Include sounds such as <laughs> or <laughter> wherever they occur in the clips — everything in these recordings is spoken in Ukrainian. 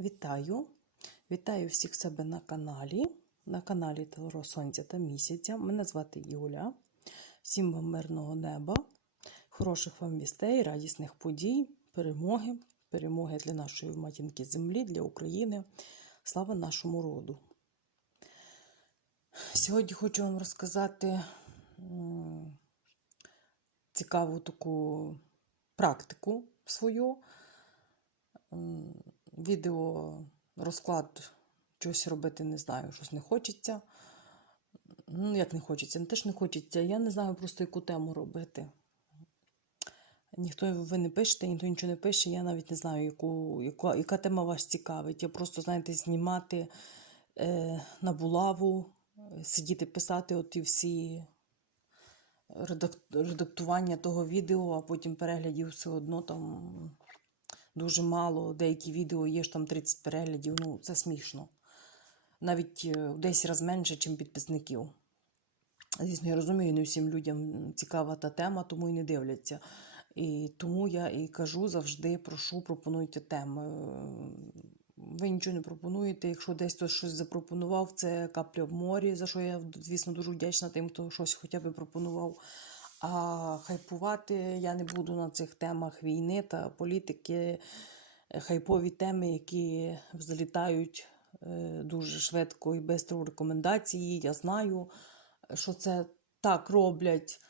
Вітаю! Вітаю всіх себе на каналі, на каналі Таро Сонця та Місяця. Мене звати Юля. Всім вам мирного неба, хороших вам вістей, радісних подій, перемоги, перемоги для нашої матінки землі, для України. Слава нашому роду. Сьогодні хочу вам розказати цікаву таку практику свою. Відео розклад чогось робити не знаю, щось не хочеться. Ну, як не хочеться, не теж не хочеться. Я не знаю просто, яку тему робити. Ніхто ви не пишете, ніхто нічого не пише. Я навіть не знаю, яку, яка, яка тема вас цікавить. Я просто, знаєте, знімати е, на булаву, сидіти писати оті всі редактування того відео, а потім переглядів все одно там дуже мало. Деякі відео є ж там 30 переглядів. Ну, це смішно. Навіть е, в 10 разів менше, ніж підписників. Звісно, я розумію, не всім людям цікава та тема, тому і не дивляться. І тому я і кажу завжди, прошу, пропонуйте теми. Ви нічого не пропонуєте. Якщо десь хтось щось запропонував, це капля в морі, за що я, звісно, дуже вдячна тим, хто щось хоча б пропонував. А хайпувати я не буду на цих темах війни та політики, е, хайпові теми, які залітають е, дуже швидко і швидко рекомендації. Я знаю, що це так роблять.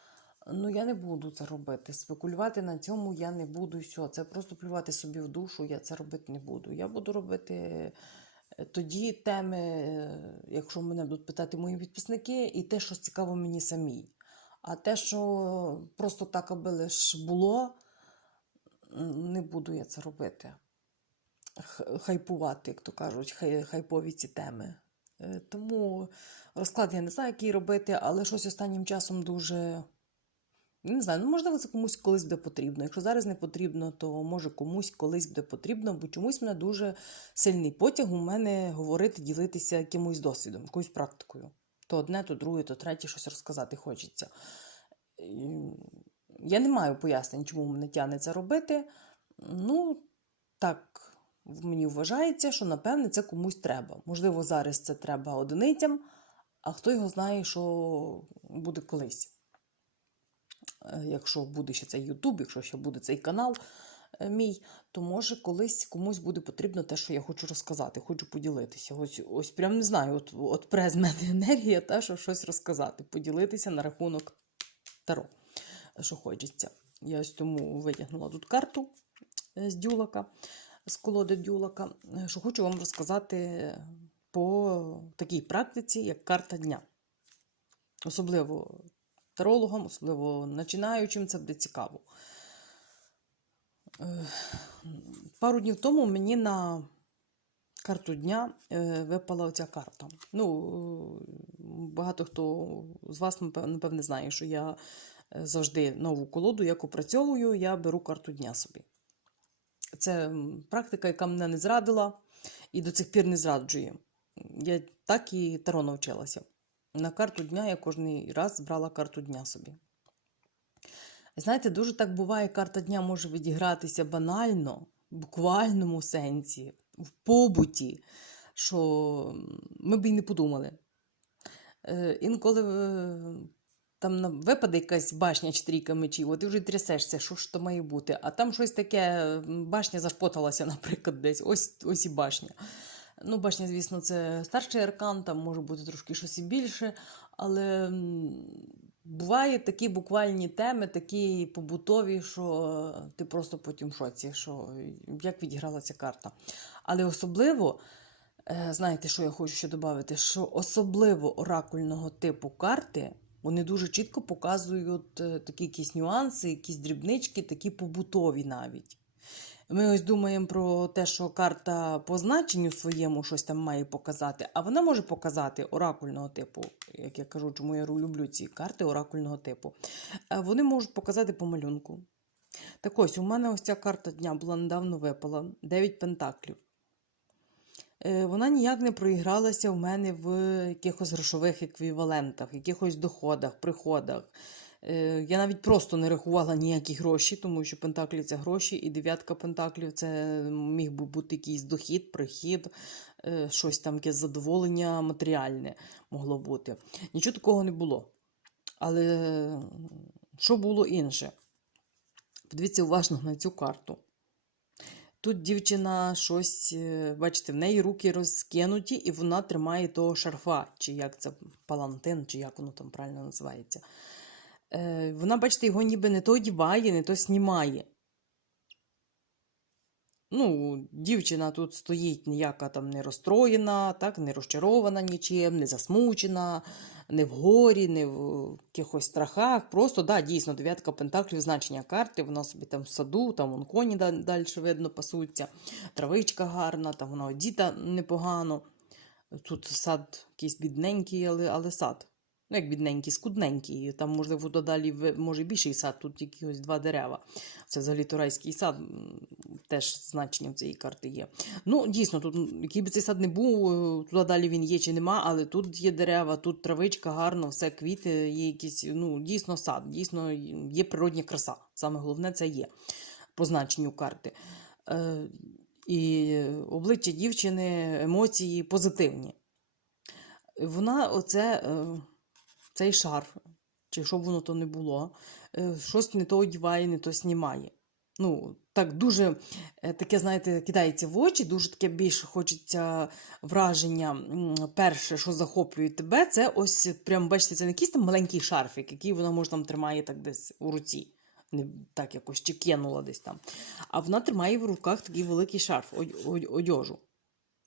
Ну, я не буду це робити. Спекулювати на цьому я не буду. і все. Це просто плювати собі в душу, я це робити не буду. Я буду робити е, тоді теми, якщо мене будуть питати мої підписники, і те, що цікаво мені самій. А те, що просто так, аби лиш було, не буду я це робити. Хайпувати, як то кажуть, хай, хайпові ці теми. Е, Тому розклад я не знаю, який робити, але щось останнім часом дуже. Не знаю, ну можливо, це комусь колись буде потрібно. Якщо зараз не потрібно, то може комусь колись буде потрібно, бо чомусь мене дуже сильний потяг у мене говорити, ділитися якимось досвідом, якоюсь практикою. То одне, то друге, то третє щось розказати хочеться. Я не маю пояснень, чому мене тягне це робити. Ну, так мені вважається, що напевне це комусь треба. Можливо, зараз це треба одиницям, а хто його знає, що буде колись. Е, Якщо буде ще цей Ютуб, якщо ще буде цей канал мій, то може колись комусь буде потрібно те, що я хочу розказати, хочу поділитися. Ось, ось прям не знаю, от, от пре <laughs> мене енергія, та, що щось розказати, поділитися на рахунок таро, що хочеться. Я ось тому витягнула тут карту е, з дюлака, з колоди дюлака, е, що хочу вам розказати по такій практиці, як карта дня. Особливо тарологам, особливо починаючим, це буде цікаво. Е, Пару днів тому мені на карту дня е, випала оця карта. Ну, е, багато хто з вас, напевне, знає, що я завжди нову колоду, як опрацьовую, я беру карту дня собі. Це практика, яка мене не зрадила і до цих пір не зраджує. Я так і таро навчилася. На карту дня я кожен раз брала карту дня собі. Знаєте, дуже так буває, карта дня може відігратися банально, в буквальному сенсі, в побуті, що ми б і не подумали. Е, Інколи е, там випаде якась башня чи трійка мечів, от ти вже трясешся, що ж то має бути. А там щось таке, башня зашпоталася, <laughs> наприклад, десь. Ось, ось і башня. Ну, башня, звісно, це старший аркан, там може бути трошки щось і більше, але буває такі буквальні теми, такі побутові, що ти просто потім в шоці, що як відіграла ця карта. Але особливо, е, знаєте, що я хочу ще додати, що особливо оракульного типу карти. Вони дуже чітко показують е, такі якісь нюанси, якісь дрібнички, такі побутові навіть. Ми ось думаємо про те, що карта по значенню своєму щось там має показати, а вона може показати оракульного типу, як я кажу, чому я люблю ці карти оракульного типу. Е, Вони можуть показати по малюнку. Так ось, у мене ось ця карта дня була недавно випала 9 пентаклів. Е, Вона ніяк не проігралася в мене в якихось грошових еквівалентах, якихось доходах, приходах. Е, Я навіть просто не рахувала ніякі гроші, тому що пентаклі це гроші, і дев'ятка пентаклів це міг би бути якийсь дохід, прихід, е, щось там, якесь задоволення матеріальне могло бути. Нічого такого не було. Але е, що було інше? Подивіться уважно на цю карту. Тут дівчина щось, бачите, в неї руки розкинуті, і вона тримає того шарфа, чи як це палантин, чи як воно там правильно називається. Е, Вона, бачите, його ніби не то одіває, не то знімає. Ну, дівчина тут стоїть ніяка там не розстроєна, так, не розчарована нічим, не засмучена, не в горі, не в якихось страхах. Просто, да, дійсно, дев'ятка пентаклів, значення карти, вона собі там в саду, там вон коні далі видно пасуться, травичка гарна, там вона одіта непогано. Тут сад якийсь бідненький, але, але сад. Ну, як бідненький, скудненький. Там, можливо, додалі може більший сад, тут ось два дерева. Це взагалі турайський сад, теж значенням цієї карти є. Ну, дійсно, тут який би цей сад не був, е, туди далі він є чи нема, але тут є дерева, тут травичка гарно, все квіти, є якісь, ну, дійсно сад, дійсно є природня краса. Саме головне це є по значенню карти. Е, і обличчя дівчини, емоції позитивні. Вона оце, е, цей шарф, чи що воно то не було, е, щось не то одіває, не то знімає. Ну, так дуже е, таке, знаєте, кидається в очі, дуже таке більше хочеться враження. Перше, що захоплює тебе, це ось прям бачите, це не якийсь там маленький шарфик, який вона може там тримає так десь у руці. Не так якось чи кинула десь там. А вона тримає в руках такий великий шарф одежу.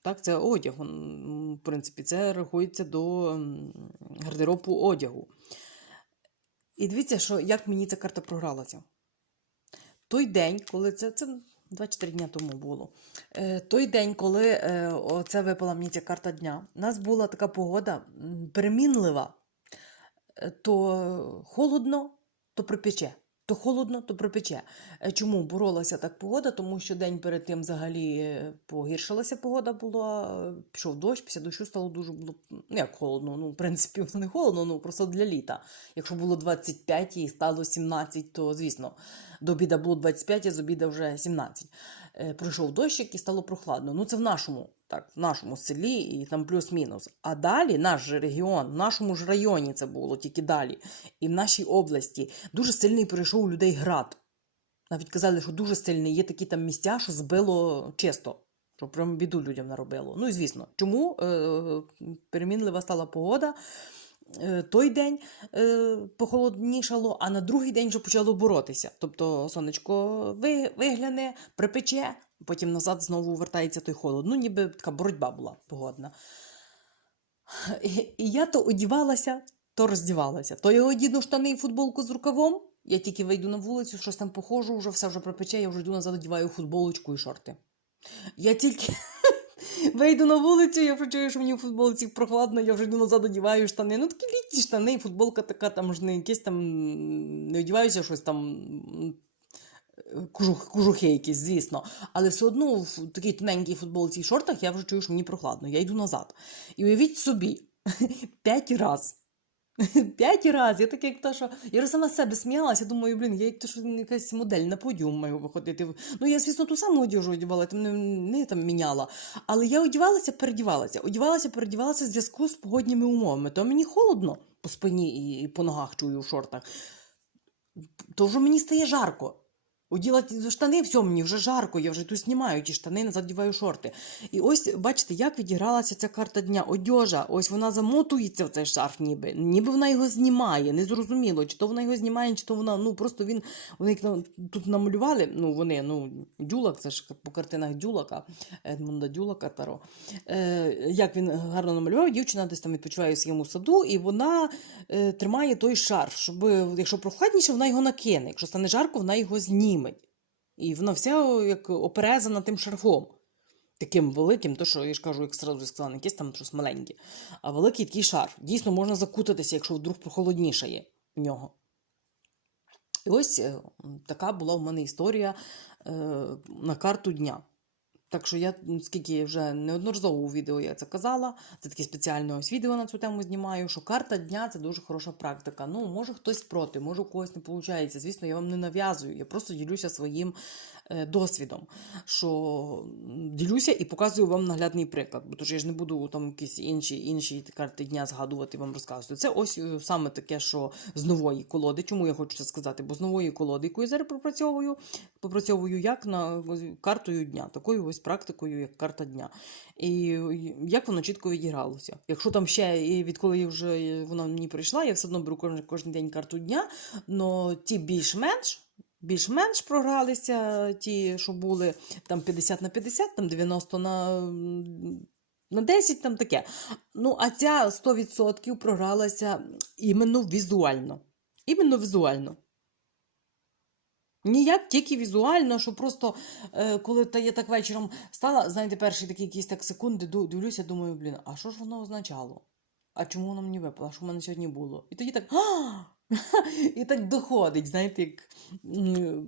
Так, це одяг. В принципі, це рахується до гардеробу одягу. І дивіться, що як мені ця карта програлася. Той день, коли це, це 24 дня тому було. Е, той день, коли е, оце випала мені ця карта дня, у нас була така погода перемінлива. Е, То холодно, то припече. То холодно, то припече. Е, Чому боролася так погода? Тому що день перед тим взагалі е, погіршилася погода була, е, пішов дощ, після дощу стало дуже було ну, як холодно. Ну, в принципі, <laughs> не холодно, ну просто для літа. Якщо було 25 і стало 17, то звісно, до обіда було 25, а з обіда вже 17. Е, Пройшов дощик і стало прохладно. Ну, це в нашому, так, в нашому селі і там плюс-мінус. А далі наш же регіон, в нашому ж районі це було тільки далі. І в нашій області дуже сильний перейшов у людей град. Навіть казали, що дуже сильний. Є такі там місця, що збило чисто. Що прям біду людям наробило. Ну і звісно, чому е, перемінлива стала погода. Е, Той день е, похолоднішало, а на другий день вже почало боротися. Тобто сонечко ви, вигляне, припече, потім назад знову вертається той холод. Ну, ніби така боротьба була погодна. І, я то одівалася, то роздівалася. То я одіну штани і футболку з рукавом. Я тільки вийду на вулицю, щось там похожу, вже все вже припече, я вже йду назад, одіваю футболочку і шорти. Я тільки вийду на вулицю, я вже що мені в футболці прохладно, я вже йду назад, одіваю штани. Ну такі літні штани, і футболка така, там ж не якесь там не одіваюся щось там. Кожух, кожухи якісь, звісно. Але все одно в такій тоненькій футболці і шортах я вже чую, що мені прохладно. Я йду назад. І уявіть собі, <laughs> п'ять раз. <laughs> П'ять разів. Я таке, як та, що я сама себе сміялася, думаю, блін, я як то, що якась модель на подіум маю виходити. Ну, я, звісно, ту саму одіжу одягала, там не, не там міняла. Але я одівалася, передівалася. Одівалася, передівалася в зв'язку з погодніми умовами. То мені холодно по спині і, і по ногах чую в шортах. То вже мені стає жарко. Оділа штани, все, мені вже жарко, я вже тут знімаю ті штани, назад діваю шорти. І ось бачите, як відігралася ця карта дня. Одежа, ось вона замотується в цей шарф, ніби. Ніби вона його знімає. Незрозуміло, чи то вона його знімає, чи то вона, ну просто він, вони як тут намалювали, ну вони, ну, Дюлак, це ж по картинах Дюлака, Едмунда Дюлака Таро. Е, як він гарно намалював, дівчина десь там відпочиває в своєму саду, і вона е, тримає той шарф, щоб, якщо прохладніше, вона його накине. Якщо стане жарко, вона його зніме. І вона вся як оперезана тим шарфом. Таким великим, то що я ж кажу, як сразу сказала, не якесь там щось маленьке, а великий такий шарф. Дійсно можна закутатися, якщо вдруг прохолоднішає в нього. І ось е, така була в мене історія е, на карту дня. Так що я скільки вже неодноразово у відео я це казала, це таке спеціальне ось відео на цю тему знімаю, що карта дня це дуже хороша практика. Ну, може хтось проти, може у когось не виходить. Звісно, я вам не нав'язую, я просто ділюся своїм досвідом. Що ділюся і показую вам наглядний приклад, бо то ж я ж не буду там якісь інші, інші карти дня згадувати вам розказувати. Це ось е, саме таке, що з нової колоди. Чому я хочу це сказати? Бо з нової колоди, яку я зараз пропрацьовую, попрацьовую як на картою дня, такою ось практикою, як карта дня. І як воно чітко відігралося. Якщо там ще і відколи я вже вона мені прийшла, я все одно беру кожен, кожен день карту дня, але ті більш-менш. Більш-менш програлися ті, що були там 50 на 50, там 90 на, на 10, там таке. Ну, а ця 100% програлася іменно візуально. Іменно візуально. Ніяк тільки візуально, що просто е, коли та я так вечором стала, знаєте, перші такі якісь так секунди дивлюся, думаю, блін, а що ж воно означало? А чому воно мені випало? Що в мене сьогодні було? І тоді так. «А!» <laughs> І так доходить, знаєте, як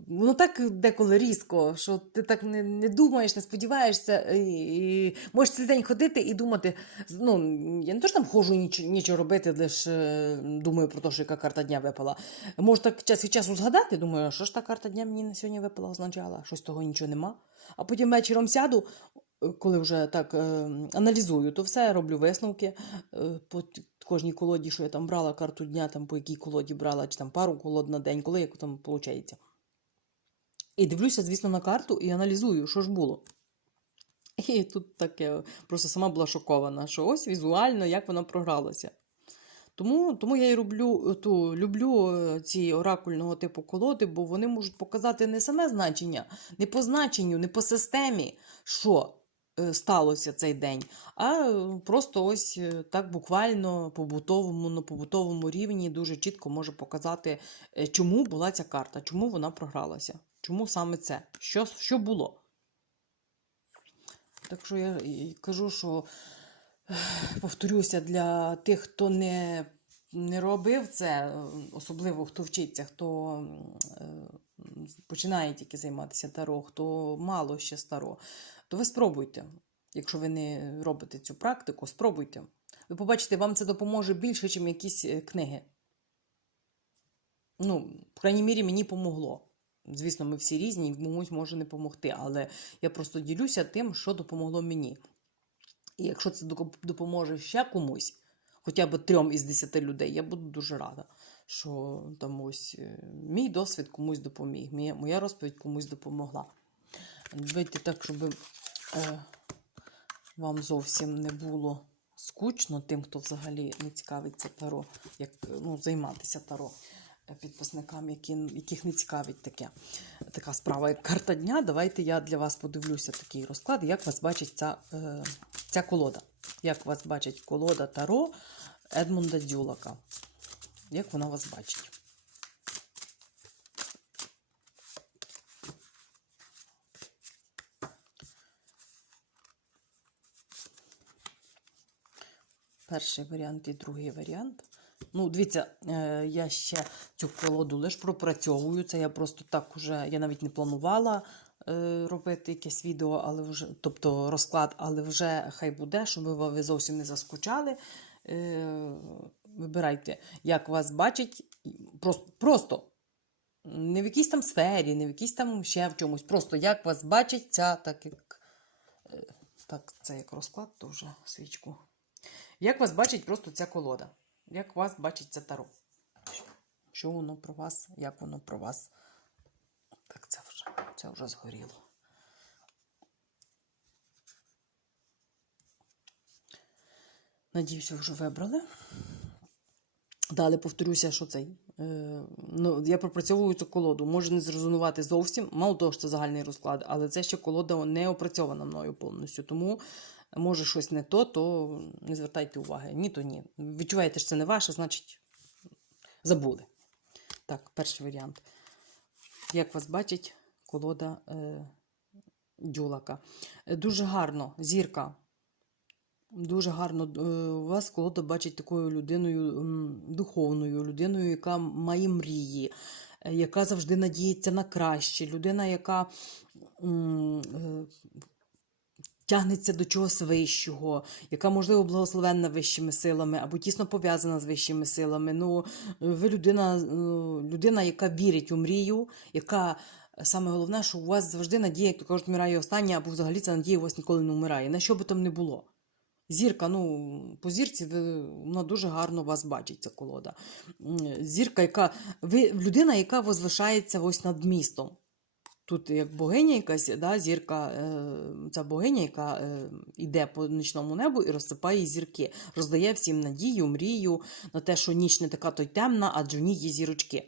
воно так деколи різко, що ти так не, не думаєш, не сподіваєшся, і, і можеш цілий день ходити і думати. Ну, я не то що там ходжу нічого, нічого робити, лише е, думаю про те, що яка карта дня випала. Можу так час від часу згадати, думаю, що ж та карта дня мені на сьогодні випала, означала, щось того нічого нема. А потім вечором сяду, е, коли вже так е, аналізую, то все роблю висновки е, по кожній колоді, що я там брала карту дня, там по якій колоді брала, чи там пару колод на день, коли як там виходить. І дивлюся, звісно, на карту і аналізую, що ж було. І тут таке просто сама була шокована, що ось візуально, як воно програлося. Тому, тому я і роблю, ту, люблю е, ці оракульного типу колоди, бо вони можуть показати не саме значення, не по значенню, не по системі, що сталося цей день, а е, просто ось е, так буквально побутовому, на побутовому рівні дуже чітко може показати, е, чому була ця карта, чому вона програлася, чому саме це, що, що було. Так що я кажу, що повторюся, для тих, хто не, не робив це, е, особливо хто вчиться, хто е, починає тільки займатися таро, хто мало ще старо, то ви спробуйте. Якщо ви не робите цю практику, спробуйте. Ви побачите, вам це допоможе більше, ніж якісь е, книги. Ну, по крайній мірі, мені помогло. Звісно, ми всі різні, і комусь може не допомогти, але я просто ділюся тим, що допомогло мені. І якщо це допоможе ще комусь, хоча б трьом із десяти людей, я буду дуже рада, що там ось е, мій досвід комусь допоміг, моя, розповідь комусь допомогла. Давайте так, щоб вам зовсім не було скучно тим, хто взагалі не цікавиться таро, як ну, займатися таро е, підписникам, які, яких не цікавить таке, така справа, як карта дня. Давайте я для вас подивлюся такий розклад, як вас бачить ця, е, ця колода. Як вас бачить колода Таро Едмунда Дюлака. Як вона вас бачить? Перший варіант і другий варіант. Ну, дивіться, е, я ще цю колоду лише пропрацьовую. Це я просто так уже, я навіть не планувала е, робити якесь відео, але вже, тобто розклад, але вже хай буде, щоб ви, зовсім не заскучали. Е, вибирайте, як вас бачить. Просто, просто не в якійсь там сфері, не в якійсь там ще в чомусь. Просто як вас бачить ця, так як. Так, це як розклад, то вже свічку. Як вас бачить просто ця колода? Як вас бачить ця таро? Що воно про вас? Як воно про вас? Так, це вже, це вже згоріло. Надіюся, вже вибрали. Далі повторюся, що цей. Е, ну, я пропрацьовую цю колоду. Може не зрезонувати зовсім. Мало того, що це загальний розклад, але це ще колода не опрацьована мною повністю. Тому може щось не то, то не звертайте уваги. Ні, то ні. Відчуваєте, що це не ваше, значить забули. Так, перший варіант. Як вас бачить, колода е, дюлака. Дуже гарно, зірка. Дуже гарно е, вас колода бачить такою людиною духовною, людиною, яка має мрії, яка завжди надіється на краще, людина, яка е, тягнеться до чогось вищого, яка, можливо, благословенна вищими силами або тісно пов'язана з вищими силами. Ну, ви людина, е, людина, яка вірить у мрію, яка е, саме головне, що у вас завжди надія, як то кажуть, вмирає остання, або взагалі ця надія у вас ніколи не вмирає. На що би там не було. Зірка, ну, по зірці вона дуже гарно вас бачить, ця колода. Зірка, яка ви людина, яка возвишається ось над містом. Тут як богиня якась, да, зірка, е, ця богиня, яка е, йде по нічному небу і розсипає зірки, роздає всім надію, мрію на те, що ніч не така то й темна, адже в ній є зірочки.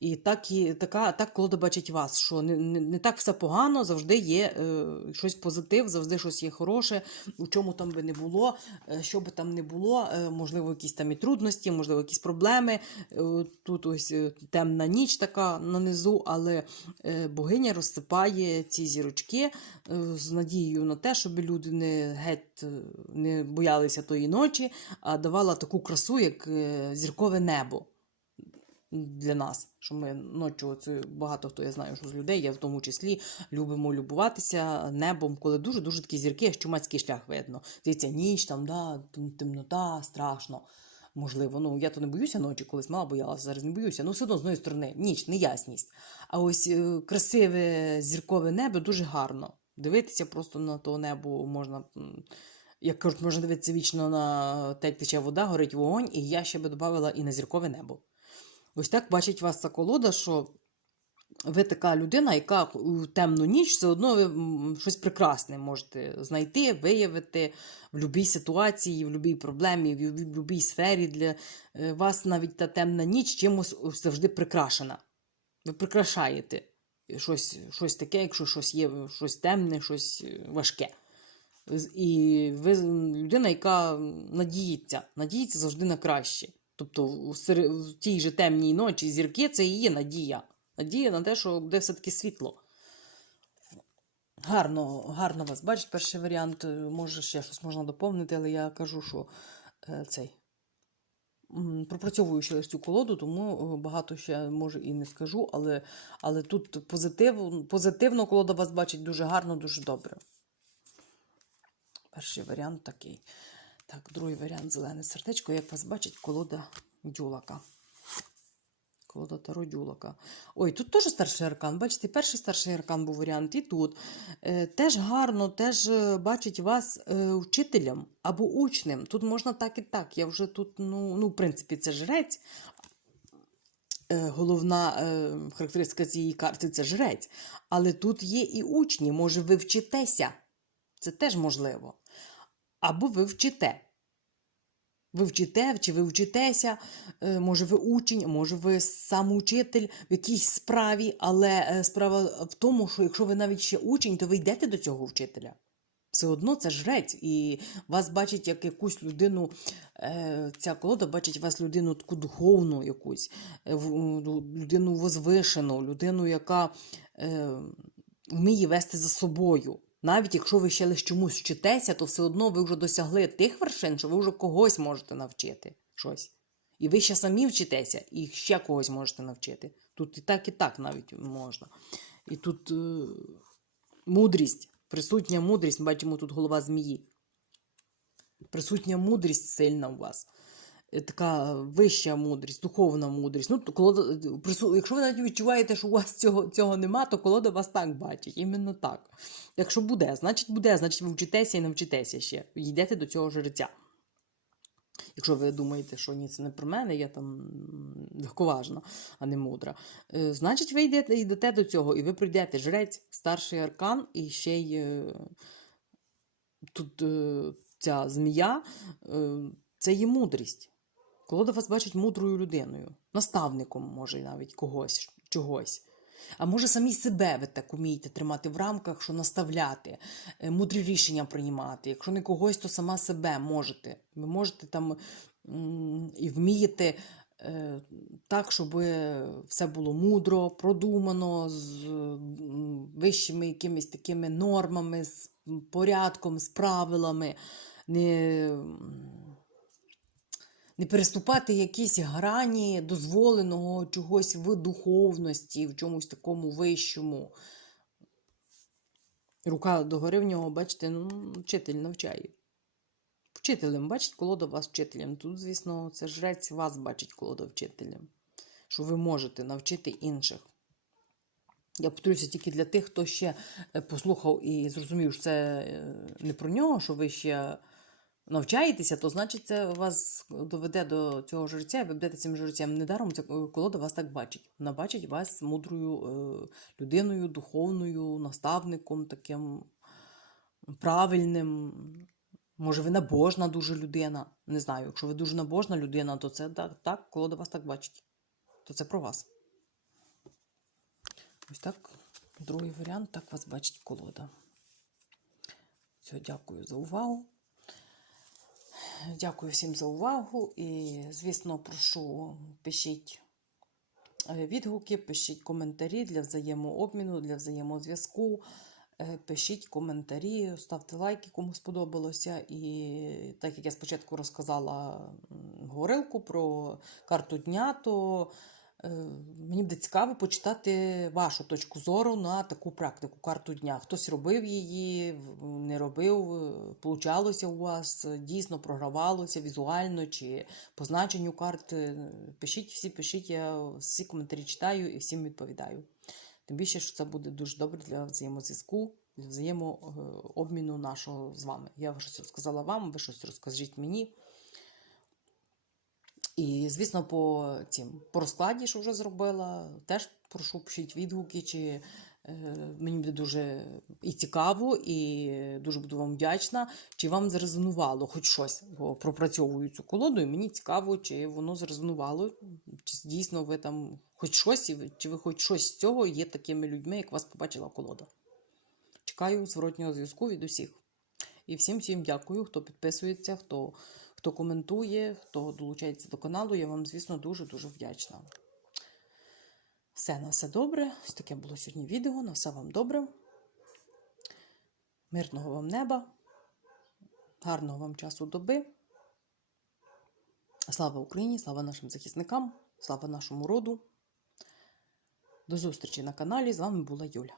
І так, і така, так колода бачить вас, що не, не, не так все погано, завжди є е, щось позитив, завжди щось є хороше, у чому там би не було, е, що би там не було, е, можливо, якісь там і трудності, можливо, якісь проблеми. Е, тут ось е, темна ніч така нанизу, але е, богиня розсипає ці зірочки е, з надією на те, щоб люди не геть е, не боялися тої ночі, а давала таку красу, як е, зіркове небо для нас. Що ми ночі, це багато хто я знаю, що з людей, я в тому числі любимо любуватися небом, коли дуже дуже такі зірки, аж чумацький шлях видно. Здається, ніч там, да, темнота, страшно. Можливо, ну я то не боюся ночі, колись мала боялася, зараз не боюся. Ну, все одно з одної сторони, ніч, неясність. А ось е, красиве зіркове небо дуже гарно. Дивитися просто на то небо можна. Як кажуть, можна дивитися вічно на те, як тече вода, горить вогонь, і я ще би додала і на зіркове небо. Ось так бачить вас ця колода, що ви така людина, яка у темну ніч все одно ви щось прекрасне можете знайти, виявити в будь-якій ситуації, в будь-якій проблемі, в будь-якій сфері. Для е, вас навіть та темна ніч чимось завжди прикрашена. Ви прикрашаєте щось, щось таке, якщо щось є, щось темне, щось е, важке. І ви людина, яка надіється, надіється завжди на краще. Тобто в сер- в тій же темній ночі зірки це і є надія. Надія на те, що буде все-таки світло. Гарно, гарно вас бачить. Перший варіант, може, ще щось можна доповнити, але я кажу, що е, цей. Пропрацьовую ось цю колоду, тому е, багато ще може і не скажу, але, але тут позитив, позитивно колода вас бачить дуже гарно, дуже добре. Перший варіант такий. Так, другий варіант зелене сердечко. Як вас бачить, колода дюлака. Колода Таро дюлака. Ой, тут теж старший аркан. Бачите, перший старший аркан був варіант, і тут. Е, теж гарно, теж е, бачить вас е, вчителем або учнем. Тут можна так і так. Я вже тут, ну, ну в принципі, це жрець. Головна характеристика цієї карти це жрець. Але тут є і учні. Може, ви вчитеся. Це теж можливо. Або ви вчите. Ви вчите, чи ви вчитеся, е, може ви учень, може ви сам учитель в якійсь справі, але е, справа в тому, що якщо ви навіть ще учень, то ви йдете до цього вчителя. Все одно це жрець, і вас бачить як якусь людину, е, ця колода бачить вас людину таку духовну якусь, людину возвишену, людину, яка вміє вести за собою. Навіть якщо ви ще лише чомусь вчитеся, то все одно ви вже досягли тих вершин, що ви вже когось можете навчити щось. І ви ще самі вчитеся, і ще когось можете навчити. Тут і так, і так навіть можна. І тут е, мудрість, присутня мудрість, ми бачимо, тут голова змії. Присутня мудрість сильна у вас. Е, Така вища мудрість, духовна мудрість. Ну, то колода, якщо ви навіть відчуваєте, що у вас цього, цього нема, то колода вас так бачить. Іменно так. Якщо буде, значить буде, значить ви вчитеся і навчитеся ще. Йдете до цього жреця. Якщо ви думаєте, що ні, це не про мене, я там легковажна, а не мудра. Е, Значить, ви йдете, йдете до цього, і ви прийдете жрець, старший аркан, і ще й е, тут ця змія, це є мудрість. Колода вас бачить мудрою людиною, наставником, може, навіть когось, чогось. А може, самі себе ви так умієте тримати в рамках, що наставляти, е, мудрі рішення приймати. Якщо не когось, то сама себе можете. Ви можете там і вмієте е, так, щоб все було мудро, продумано, з вищими якимись такими нормами, з порядком, з правилами. Не, не переступати якісь грані дозволеного чогось в духовності, в чомусь такому вищому. Рука догори в нього, бачите, ну, вчитель навчає. Вчителем, бачить, колода вас вчителем. Тут, звісно, це жрець вас бачить колода вчителем. Що ви можете навчити інших. Я повторюся тільки для тих, хто ще е, послухав і зрозумів, що це е, не про нього, що ви ще навчаєтеся, то значить це вас доведе до цього жреця, і ви будете цим жрецем. Недаром ця колода вас так бачить. Вона бачить вас мудрою е, людиною, духовною, наставником, таким правильним. Може, ви набожна дуже людина. Не знаю, якщо ви дуже набожна людина, то це так, так колода вас так бачить. То це про вас. Ось так. Другий варіант, так вас бачить колода. Все, дякую за увагу. Дякую всім за увагу. І, звісно, прошу, пишіть е, відгуки, пишіть коментарі для взаємообміну, для взаємозв'язку. Е, Пишіть коментарі, ставте лайки, кому сподобалося. І так як я спочатку розказала горилку про карту дня, то мені буде цікаво почитати вашу точку зору на таку практику карту дня. Хтось робив її, не робив, е, получалося у вас, е, дійсно програвалося візуально чи по значенню карт. Е, Пишіть всі, пишіть, я всі коментарі читаю і всім відповідаю. Тим більше, що це буде дуже добре для взаємозв'язку, для взаємообміну нашого з вами. Я щось розказала вам, ви щось розкажіть мені. І, звісно, по цим по розкладі, що вже зробила, теж прошу пишіть відгуки, чи е, мені буде дуже і цікаво, і дуже буду вам вдячна, чи вам зрезонувало хоч щось, бо пропрацьовую цю колоду, і мені цікаво, чи воно зрезонувало, чи дійсно ви там хоч щось, чи ви хоч щось з цього є такими людьми, як вас побачила колода. Чекаю зворотнього зв'язку від усіх. І всім всім дякую, хто підписується, хто, хто коментує, хто долучається до каналу. Я вам, звісно, дуже-дуже вдячна. Все на все добре. Ось таке було сьогодні відео. На все вам добре. Мирного вам неба, гарного вам часу доби. Слава Україні, слава нашим захисникам, слава нашому роду. До зустрічі на каналі. З вами була Юля.